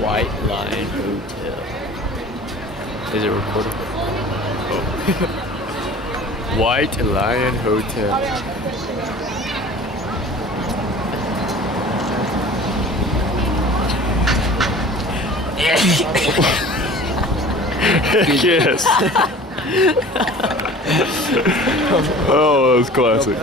White Lion Hotel. Is it recording? Oh. White Lion Hotel. Yes. Oh, that was classic.